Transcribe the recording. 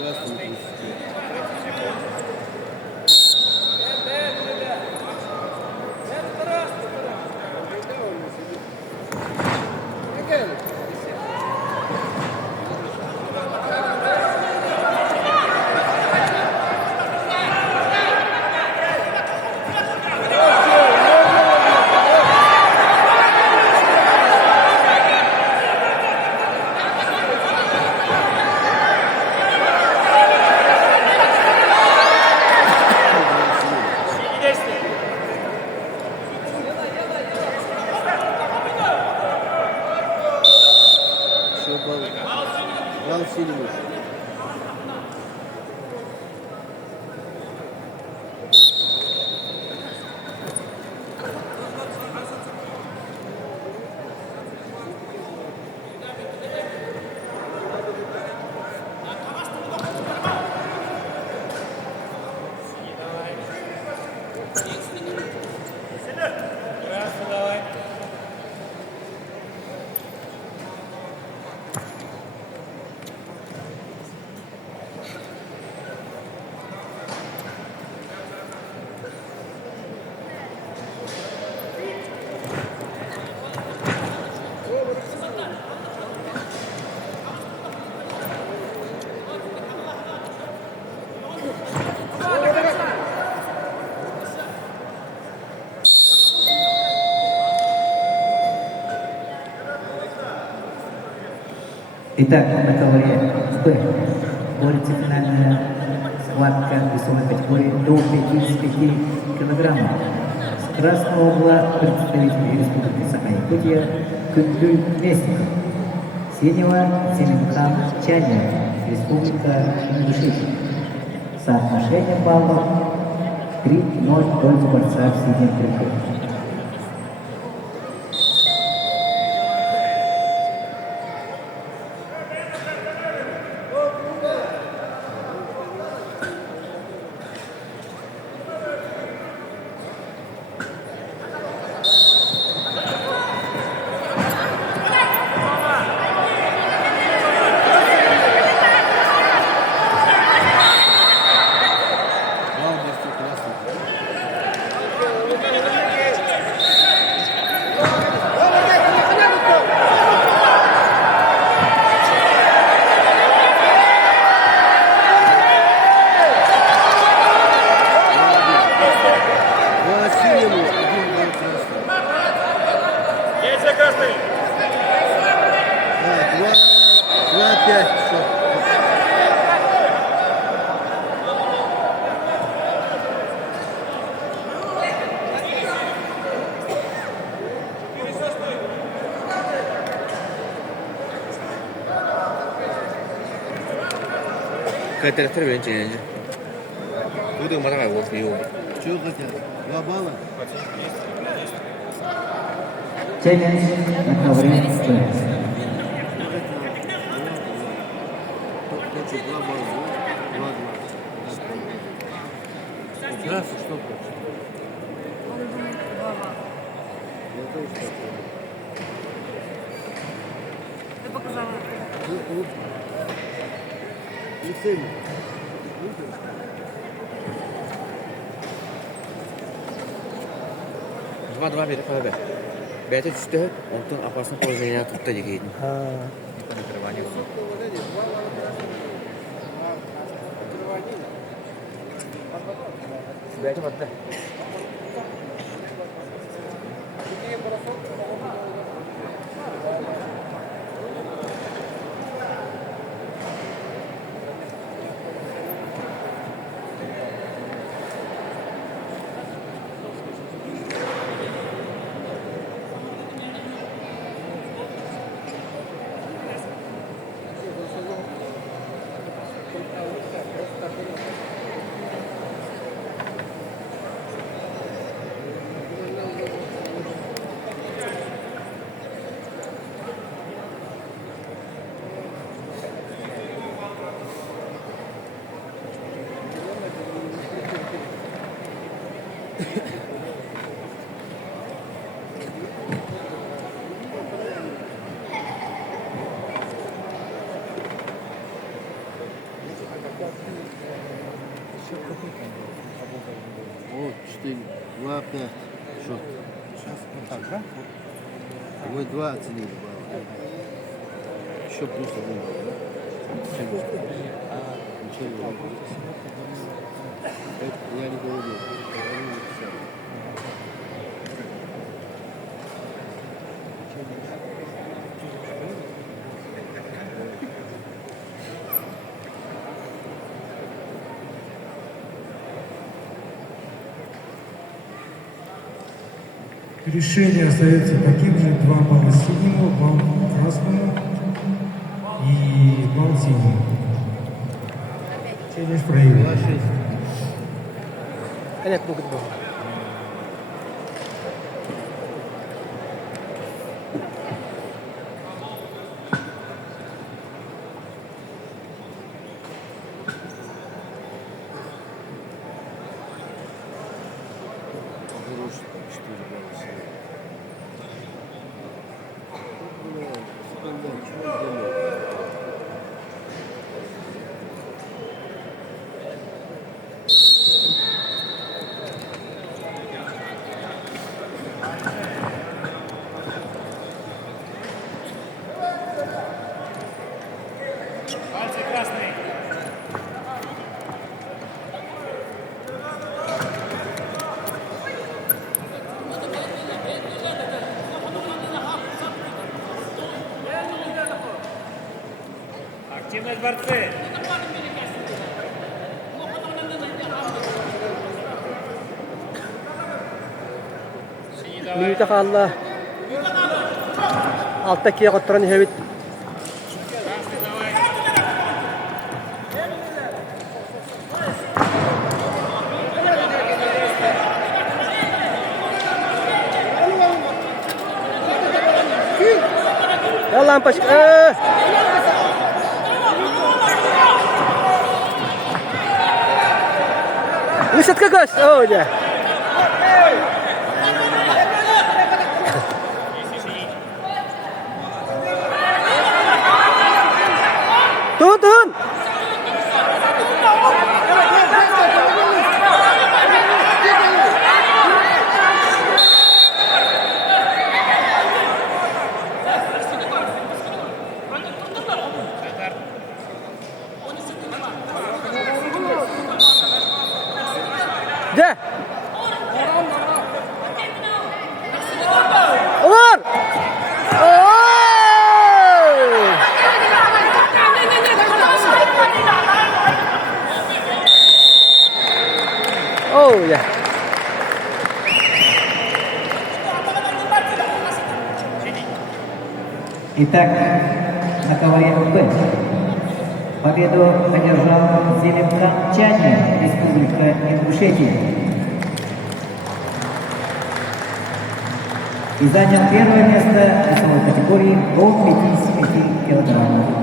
красный 30. Бал сильный. Итак, на категории Б борется финальная схватка весовой категории до 55 килограммов. С красного угла представители Республики Саха-Якутия Кынгюль Местников. Синего Семенхан Чанин, Республика Ингушетия. Соотношение баллов 3-0 в пользу борца в синем трико. Какая тарифтар беренче. Будем матага вот его. Чего хотят? 2 балла? Челлендж на категории Б. Хочет 2 балла. 2-2. Раз, что хочешь? Он думает 2 балла. Я тоже так думаю. Ты показала. Не цели. 2-2 berip qoladi. Beti tushdi, ondan apasini qo'ygan tutdi degan. Ha. Beti batdi. 2,5. Что? Так, да? Вы 2 оценили балла. Еще плюс 1 балл, да? Ничего не говорю. Это я не говорю. Я не написал. Решение остается таким же. 2 балла синему, балл красному и балл синему. Челлендж проявлен. 2,6. Элек могут быть. Хороший, 4 балла сегодня. Бля, чего делать? Активность борцы. Минута қалды. Алтта кие qottыран хебит. Лампочка. Высадка гость. О, да. Turun. Ya. Umar. Oh ya. Итак, на ковре Б. Победу одержал Зелимхан Чанин, Республика Ингушетия. И занял первое место в весовой категории до 55 килограммов.